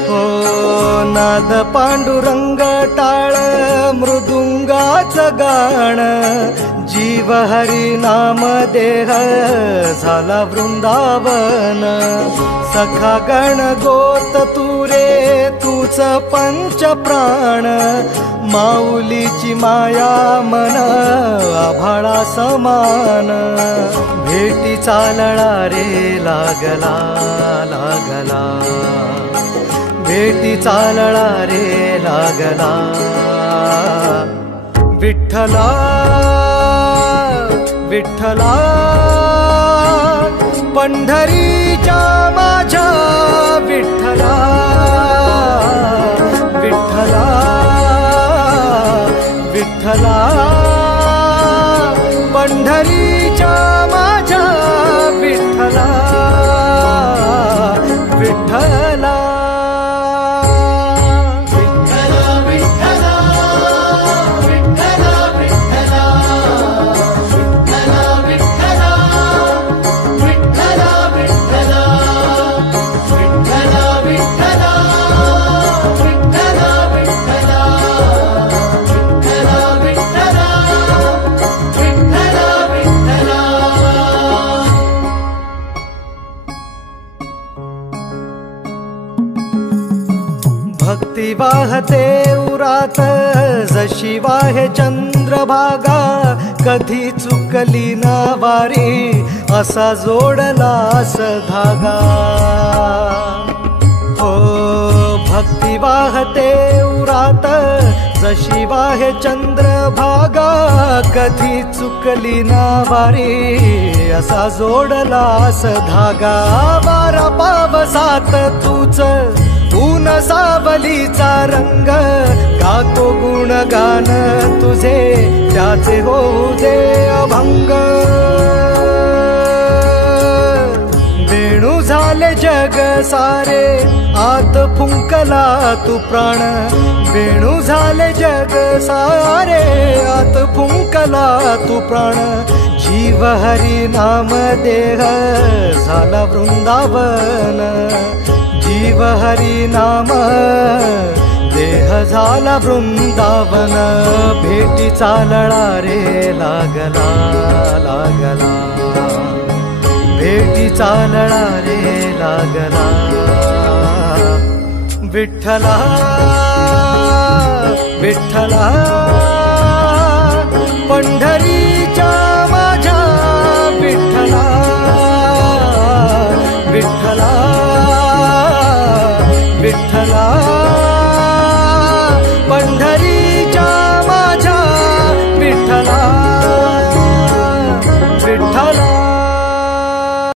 हो नाद पांडुरंग टाळ मृदुंगाचं गाण, जीव हरी नाम देह झाला वृंदावन। सखा गण गोत तुरे तूच पंच प्राण, माऊलीची माया मन आभाळा समान। भेटी चालळा रे लागला लागला, भेटी चालळा रे लागला। विठ्ठला विठ्ठला पंढरीच्या माझ्या विठ्ठला, विठ्ठला विठ्ठला पंढरीच्या माझ्या विठ्ठला, विठ्ठला। भक्ती वाहते उरात जशी वाहे चंद्रभागा, कधी चुकली ना वारी असा जोडलास धागा। हो भक्ती वाहते उरात जशी वाहे चंद्रभागा, कधी चुकली ना वारी असा जोडलास धागा। वारा पावसात तूच ऊन सावलीचा रंग, गातो गुणगान तुझे त्याचे होऊ दे अभंग। वेणू झाले जग सारे आत फुंकला तू प्राण, वेणू झाले जग सारे आत फुंकला तू प्राण। जीव हरी नाम देह झाला वृंदावन, जीव हरी नाम देह झाला वृंदावन। भेटी चालळा रे लागला लागला, भेटी चालळा रे लागला। विठ्ठला विठ्ठला पंढरी